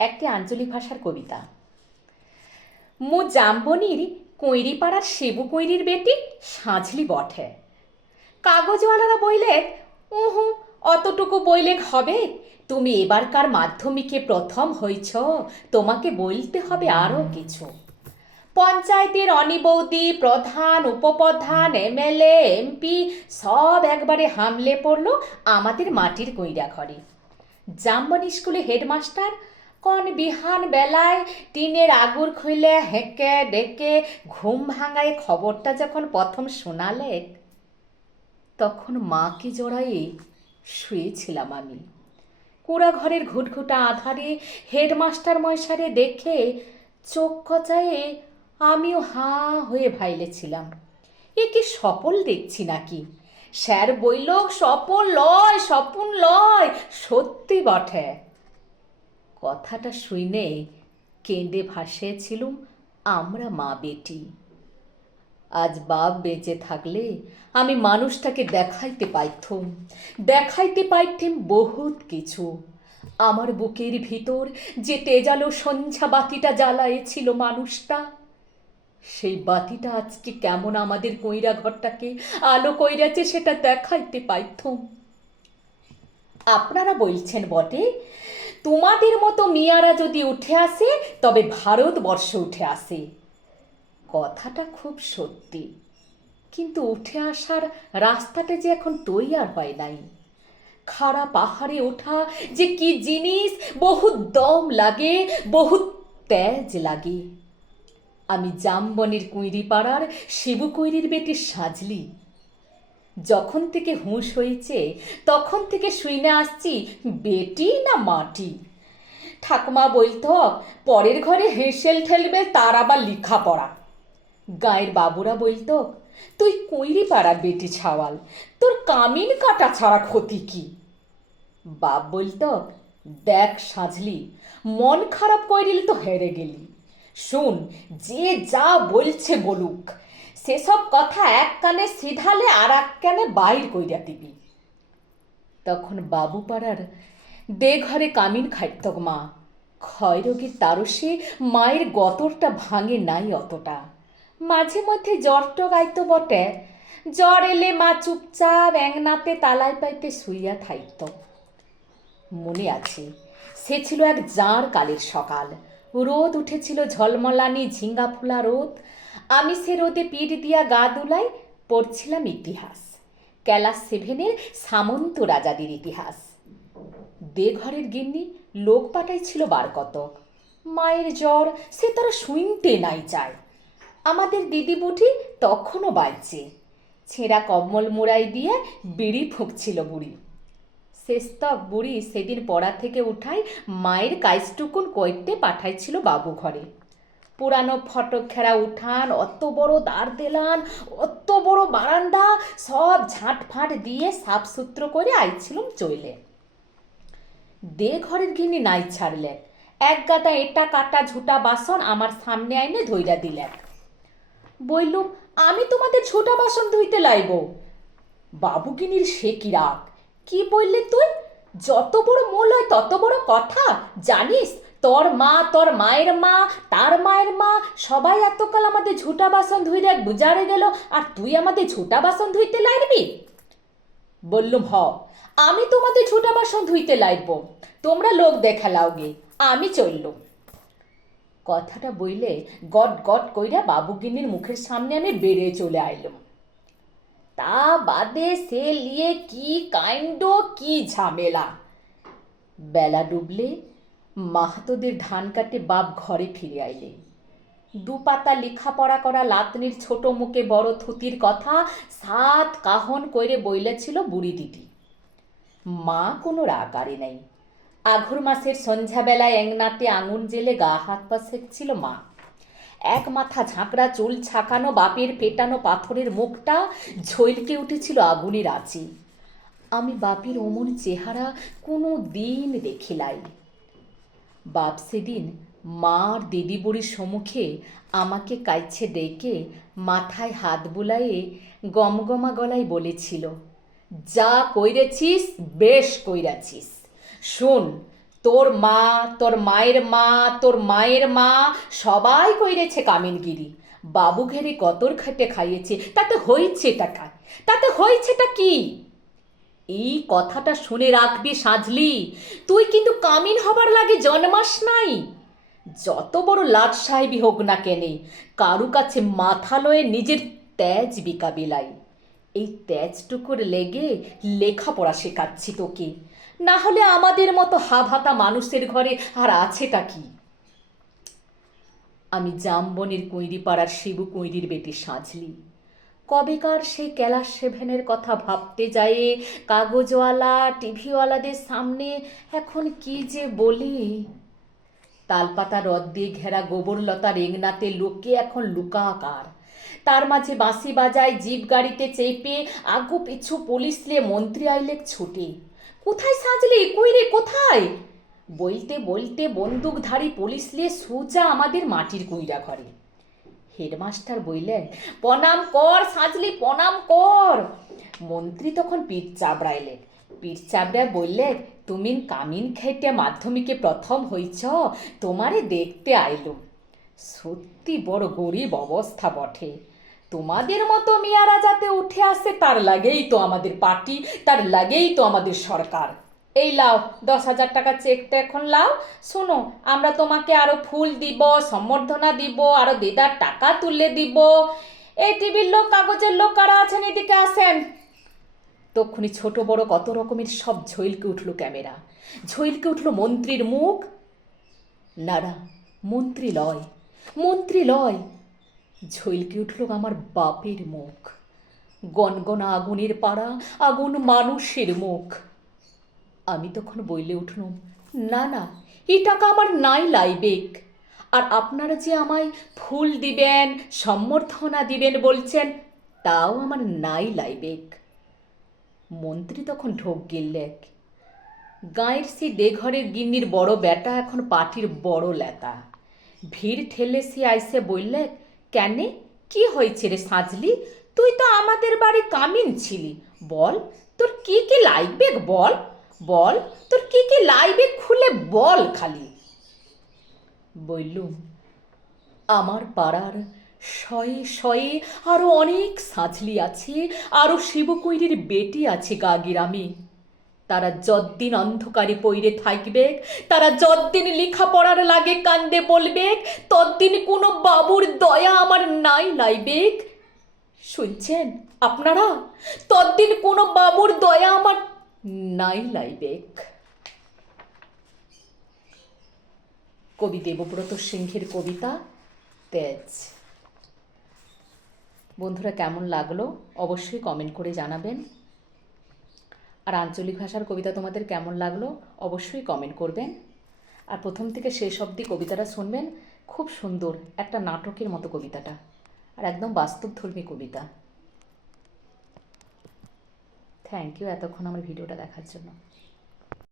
একটি আঞ্চলিক ভাষার কবিতা। মু জাম্বনির কৈরিপাড়ার শিবু কৈরির বেটি সাঁঝলি বটে। কাগজওয়ালারা বইলে, উহু, অতটুকু বইলেক হবে? তুমি এবারকার মাধ্যমিকে প্রথম হইছ, তোমাকে বলতে হবে আরও কিছু। পঞ্চায়েতের অনিবৌদি, প্রধান, উপপ্রধান, এমএলএ, এমপি সব একবারে হামলে পড়ল আমাদের মাটির কইরা ঘরে। জাম্বনি স্কুলে হেডমাস্টার কন বিহান বেলায় টিনের আগুর খুইলে হেঁকে ডেকে ঘুম ভাঙায় খবরটা যখন প্রথম শোনালে, তখন মাকে জড়ায়ে শুয়েছিলাম আমি। কুড়া ঘরের ঘুটঘুটা আধারে হেডমাস্টার মশারে দেখে চোখ কচায়ে আমিও হাঁ হয়ে ভাইলেছিলাম। এ কি স্বপন দেখছি নাকি? স্যার বইল, স্বপন লয়, স্বপন লয়, সত্যি বটে। কথাটা শুনে কেঁদে ভাসিয়েছিলুম আমরা মা বেটি। আজ বাপ বেঁচে থাকলে আমি মানুষটাকে দেখাইতে পাইতেম বহুত কিছু। আমার বুকের ভিতর যে তেজালো সন্ধ্যা বাতিটা জ্বালায়েছিল মানুষটা, সেই বাতিটা আজকে কেমন আমাদের কইরা ঘরটাকে আলো কইরাছে সেটা দেখাইতে পাইতুম। আপনারা বলছেন বটে, তোমাদের মতো মিয়ারা যদি উঠে আসে তবে ভারতবর্ষ উঠে আসে। কথাটা খুব সত্যি, কিন্তু উঠে আসার রাস্তাটা যে এখন তৈয়ার হয় নাই। খাড়া পাহাড়ে ওঠা যে কি জিনিস, বহুত দম লাগে, বহুত তেজ লাগে। আমি জামবনির কুঁইরিপাড়ার শিবু কৈরির বেটি সাজলি। যখন থেকে হুঁশ হয়েছে তখন থেকে শুইনে আসছি বেটি না মাটি। ঠাকুমা বলত, পরের ঘরে হেঁসেল ঠেলবে তার আবার লেখাপড়া। গায়ের বাবুরা বলত, তুই কৈরিপাড়ার বেটি ছাওয়াল, তোর কামিন কাটা ছাড়া ক্ষতি কি? বাপ বলত, দেখ সাজলি, মন খারাপ কইরিল তো হেরে গেলি। শুন, যে যা বলছে বলুক, সেসব কথা এক কানে সিধালে আর এক কানে বাইর কইরা দিবি। তখন বাবু পাড়ার দে ঘরে কামিন খাইতক মা। ক্ষয়রোগীর তারসে মায়ের গতরটা ভাঙে নাই অতটা। মাঝে মধ্যে জ্বর টগাইতো বটে, জ্বর এলে মা চুপচাপ একনাতে তালায় পাইতে শুইয়া থাইত। মনে আছে, সে ছিল এক জাঁর কালের সকাল। রোদ উঠেছিল ঝলমলানি ঝিঙ্গা ফোলা রোদ। আমি সে রোদে পিঠ দিয়া গা দুলাই পড়ছিলাম ইতিহাস, ক্লাস 7-এর সামন্ত রাজাদের ইতিহাস। দে ঘরের গিন্নি লোক পাঠাইছিল বার কতক। মায়ের জ্বর সে তারা শুনতে নাই চায়। আমাদের দিদি বুঠি তখনও বাইছে, ছেঁড়া কম্বল মুড়াই দিয়ে বিড়ি ফুঁকছিল বুড়ি। শেষতক বুড়ি সেদিন পড়া থেকে উঠাই মায়ের কাজটুকুন কইতে পাঠাইছিল বাবু ঘরে। পুরানো ফটক খেরা উঠান, অত বড় দ্বার দেলান, অত বড় বারান্দা সব ঝাঁটফাঁট দিয়ে সাফসুত্র করে আইছিলুম চইলে। দে ঘরের ঘিনি নাই ছাড়লে, এক গাদা এটা কাটা ঝুটা বাসন আমার সামনে আইনে ধইরা দিলেন। বললুম, আমি তোমাদের ছোটা বাসন ধুইতে লাইব। বাবুগিনীর সে কি রাগ! কি বললে তুই? যত বড় মোল হয় তত বড় কথা, জানিস? তোর মা, তোর মায়ের মা, তার মায়ের মা সবাই এতকাল আমাদের ঝুটা বাসন ধুইরে গুজারে গেল, আর তুই আমাদের ঝুটা বাসন ধুইতে লাইবি? বললুম, আমি তোমাদের ঝুটা বাসন ধুইতে লাইব, তোমরা লোক দেখা লাওগে, আমি চললুম। কথাটা বইলে গট গট কইরা বাবুগিনীর মুখের সামনে আমি বেড়ে চলে আইলুম। তা বাদে সে লিয়ে কি কাণ্ড, কি ঝামেলা! বেলা ডুবলে মাহাতোদের ধান কাটে বাপ ঘরে ফিরে আইলে। দুপাতা লেখাপড়া করা লাতনির ছোট মুখে বড় থুতির কথা 7 কাহন কইরে বইলেছিল বুড়ি দিদি। মা কোনো রাগারে নাই। আঘুর মাসের সন্ধ্যাবেলায় একনাতে আঙুন জেলে গা হাত পা সেঁকছিল মা। এক মাথা ঝাঁকড়া চুল ছাকানো বাপের পেটানো পাথরের মুখটা ঝলকে উঠেছিল আগুনের আঁচে। আমি বাপের অমন চেহারা কোনো দিন দেখিলাই। বাপ সেদিন মার দিদি বুড়ির সম্মুখে আমাকে কাইছে ডেকে মাথায় হাত বুলাইয়ে গমগমা গলায় বলেছিল, যা কইরেছিস বেশ কইরাছিস। শোন, তোর মা, তোর মায়ের মা, তোর মায়ের মা সবাই কইরেছে কামিনগিরি, বাবু ঘেরে গতর খেটে খাইয়েছে, তাতে হয়েছেটা কার, তাতে হয়েছেটা কি? এই কথাটা শুনে রাখবি সাজলি, তুই কিন্তু কামিন হবার লাগে জন্মাস নাই। যত বড় লাট সাহেবই হোক না কেনে, কারু কাছে মাথা লয়ে নিজের তেজ বিকাবিলাই। এই তেজটুকুর লেগে লেখাপড়া শেখাচ্ছি তোকে, না হলে আমাদের মতো হাভাতা মানুষের ঘরে আর আছেটা কি? আমি জামবনির কুঁইরিপাড়ার শিবু কুঁইরির বেটি সাজলি। কবেকার সেই ক্যালাস সেভেনের কথা ভাবতে যায় কাগজওয়ালা টিভিওয়ালাদের সামনে এখন কি যে বলি। তালপাতা রদ দিয়ে ঘেরা গোবরলতা রেংনাতে লোকে এখন লুকাকার, তার মাঝে বাঁশি বাজায়, জিপ গাড়িতে চেপে আগু পিছু পুলিশ লিয়ে মন্ত্রী আইলেক ছুটে। কোথায় সাজলি, কই রে কোথায়? বলতে বলতে বন্দুকধারী পুলিশ লিয়ে সোজা আমাদের মাটির কুইরা ঘরে। হেডমাস্টার বললেন, প্রণাম কর সাজলি, প্রণাম কর। মন্ত্রী তখন পিঠ চাবড়াইলেন, পিঠ চাবড়ায় বললেন, তুমি কামিন খেটে মাধ্যমিকে প্রথম হইছ, তোমারে দেখতে আইলুম। সত্যি বড় গরিব অবস্থা বটে। তোমাদের মতো মেয়ারা যাতে উঠে আসে তার লাগেই তো আমাদের পার্টি, তার লাগেই তো আমাদের সরকার। এই লাও 10,000 টাকা চেকটা এখন লাও। শোনো, আমরা তোমাকে আরো ফুল দিব, সম্বর্ধনা দিব, আরো দিদার টাকা তুলে দিব। এই টিভির লোক, কাগজের লোক কারা আছেন এদিকে আসেন। তক্ষুনি ছোট বড় কত রকমের সব ঝইলকে উঠল ক্যামেরা, ঝইলকে উঠল মন্ত্রীর মুখ। নারা, মন্ত্রী লয়, মন্ত্রী লয়, ঝইলকে উঠল আমার বাপের মুখ। গনগনা আগুনের পাড়া, আগুন মানুষের মুখ। আমি তখন বইলে উঠলুম, না না, এই টাকা আমার নাই লাইবেক। আর আপনারা যে আমায় ফুল দিবেন, সম্বর্ধনা দিবেন বলছেন, তাও আমার নাই লাইবেক। মন্ত্রী তখন ঢোক গিললেক। গাঁয়ের সে দেঘরের গিন্নির বড় বেটা এখন পার্টির বড় লেতা। ভিড় ঠেলে সে আইসে বললে, কেনে কি হয়েছে রে সাজলি, তুই তো আমাদের বাড়ি কামিন ছিলি, বল তোর কি কি লাগবে, বল বল তোর কি কি লাগবে, খুলে বল খালি। বললুম, আমার পাড়ার শয়ে শয়ে আরো অনেক সাজলি আছে, আরো শিবকৈরির বেটি আছে গা গ্রামে। তারা যদ্দিন অন্ধকারে পইরে থাকবে, তারা যদ্দিন লেখাপড়ার লাগে কান্দে বলবে, তদ্দিন কোনো বাবুর দয়া আমার নাই লাইবেক। শুনছেন আপনারা, তদ্দিন কোনো বাবুর দয়া আমার নাই লাইবেক। কবি দেবব্রত সিংহের কবিতা তেজ। বন্ধুরা, কেমন লাগলো অবশ্যই কমেন্ট করে জানাবেন। আর আঞ্চলিক ভাষার কবিতা তোমাদের কেমন লাগলো অবশ্যই কমেন্ট করবেন। আর প্রথম থেকে শেষ অবধি কবিতাটা শুনবেন, খুব সুন্দর একটা নাটকের মতো কবিতাটা, আর একদম বাস্তবধর্মী কবিতা। থ্যাংক ইউ এতক্ষণ আমার ভিডিওটা দেখার জন্য।